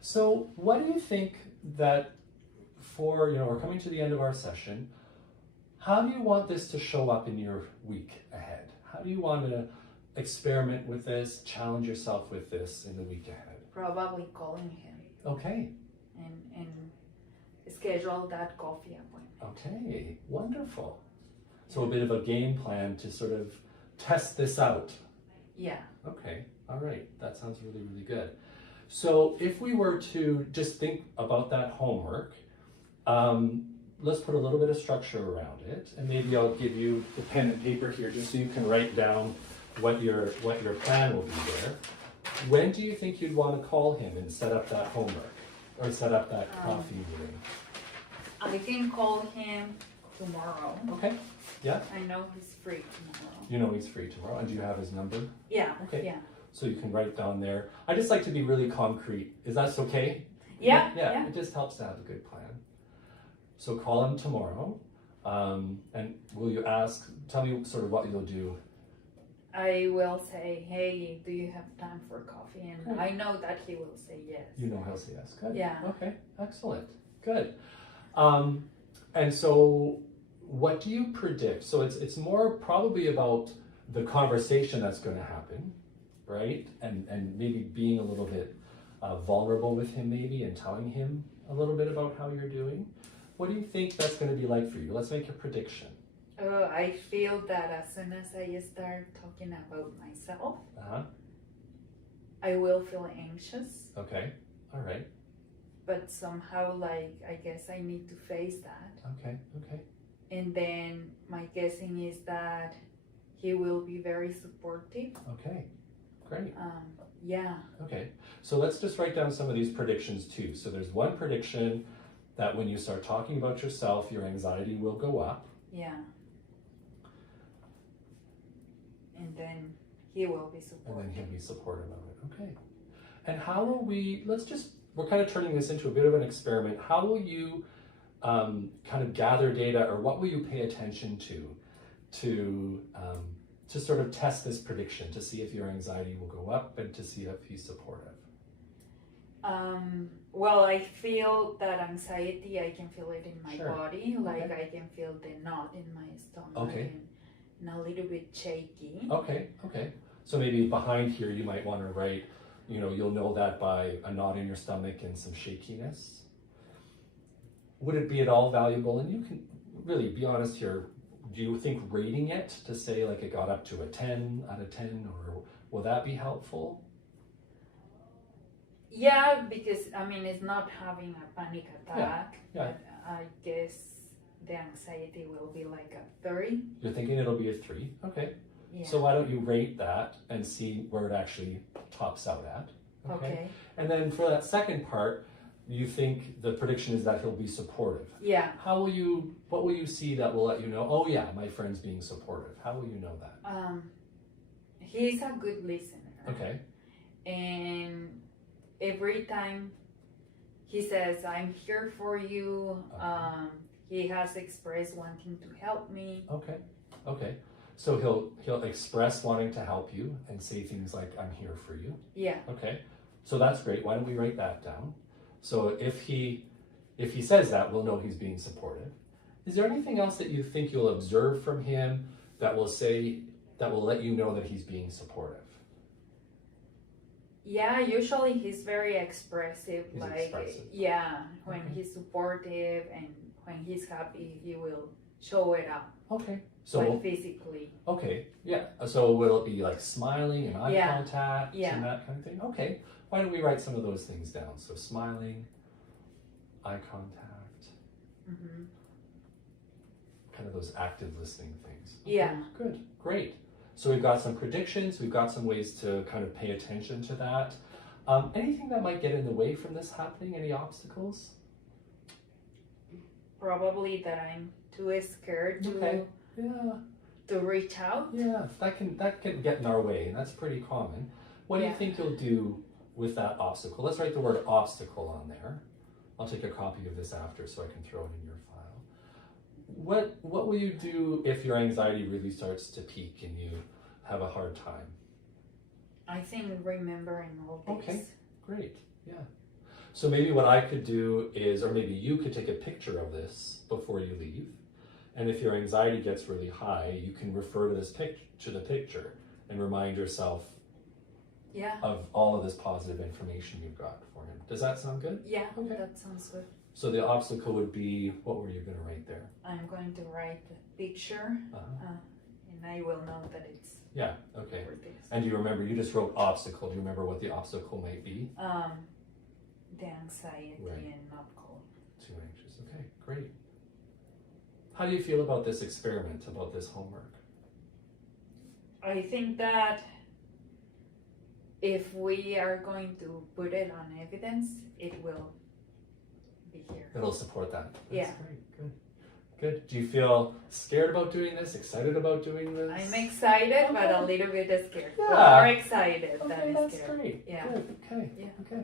So what do you think that for, we're coming to the end of our session, how do you want this to show up in your week ahead? How do you want to experiment with this, challenge yourself with this in the week ahead? Probably calling him. Okay. And schedule that coffee appointment. Okay, wonderful. So a bit of a game plan to sort of test this out. Yeah. Okay, all right. That sounds really, really good. So if we were to just think about that homework, let's put a little bit of structure around it, and maybe I'll give you the pen and paper here just so you can write down what your plan will be there. When do you think you'd want to call him and set up that homework or set up that coffee meeting? I can call him tomorrow. Okay, yeah. I know he's free tomorrow. You know he's free tomorrow, and do you have his number? Yeah. Okay. Yeah. So you can write down there. I just like to be really concrete. Is that okay? Yeah. Yeah. It just helps to have a good plan. So call him tomorrow, and will you tell me sort of what you'll do. I will say, hey, do you have time for coffee? And Okay. I know that he will say yes. You know he'll say yes. Good. Yeah. Okay, excellent. Good. And so what do you predict? So it's more probably about the conversation that's going to happen, right? And maybe being a little bit vulnerable with him maybe and telling him a little bit about how you're doing. What do you think that's going to be like for you? Let's make a prediction. I feel that as soon as I start talking about myself, I will feel anxious. Okay, all right. But somehow, I guess I need to face that. Okay. And then my guessing is that he will be very supportive. Okay, great. Yeah. Okay, so let's just write down some of these predictions too. So there's one prediction that when you start talking about yourself, your anxiety will go up. Yeah. And then he will be supportive. And then he'll be supportive of it. Okay. And how will we're kind of turning this into a bit of an experiment. How will you kind of gather data, or what will you pay attention to sort of test this prediction, to see if your anxiety will go up and to see if he's supportive? Well, I feel that anxiety, I can feel it in my Sure. body. Okay. I can feel the knot in my stomach. Okay. And a little bit shaky. Okay. So maybe behind here you might want to write, you'll know that by a knot in your stomach and some shakiness. Would it be at all valuable? And you can really be honest here. Do you think rating it to say like it got up to a 10 out of 10, or will that be helpful? Yeah, because it's not having a panic attack. Yeah. But I guess the anxiety will be like a 3. You're thinking it'll be a 3? Okay. Yeah. So why don't you rate that and see where it actually tops out at? Okay. And then for that second part, you think the prediction is that he'll be supportive. Yeah. What will you see that will let you know, oh yeah, my friend's being supportive? How will you know that? He's a good listener. Okay. And every time he says, I'm here for you, he has expressed wanting to help me. Okay. So he'll express wanting to help you and say things like, I'm here for you. Yeah. Okay. So that's great. Why don't we write that down? So if he says that, we'll know he's being supportive. Is there anything else that you think you'll observe from him that will let you know that he's being supportive? Yeah, usually he's very expressive. He's expressive. Yeah, when Okay. he's supportive and when he's happy, he will show it up. Okay. So physically. Okay. Yeah. So will it be like smiling and eye Yeah. contact Yeah. and that kind of thing? Okay. Why don't we write some of those things down? So smiling, eye contact, Mm-hmm. kind of those active listening things. Okay, Yeah. Good. Great. So we've got some predictions. We've got some ways to kind of pay attention to that. Anything that might get in the way from this happening? Any obstacles? Probably that I'm too scared Okay. Yeah. to reach out. Yeah. That can get in our way, and that's pretty common. What do you Yeah. think you'll do with that obstacle? Let's write the word obstacle on there. I'll take a copy of this after so I can throw it in your file. What will you do if your anxiety really starts to peak and you have a hard time? I think remembering all this. Okay. Great. Yeah. So maybe what I could do is, or maybe you could take a picture of this before you leave. And if your anxiety gets really high, you can refer to the picture and remind yourself of all of this positive information you've got for him. Does that sound good? Yeah, okay. That sounds good. So the obstacle would be, what were you going to write there? I'm going to write the picture, and I will know that it's okay. for this. And do you remember, you just wrote obstacle. Do you remember what the obstacle might be? The anxiety and not cold. Too anxious. Okay, great. How do you feel about this experiment, about this homework? I think that if we are going to put it on evidence, it will be here. It'll support that. That's great. Good. Good. Do you feel scared about doing this? Excited about doing this? I'm excited, but a little bit scared. Yeah. More excited than that's scared. great. Yeah. Good. Okay. Yeah. Okay.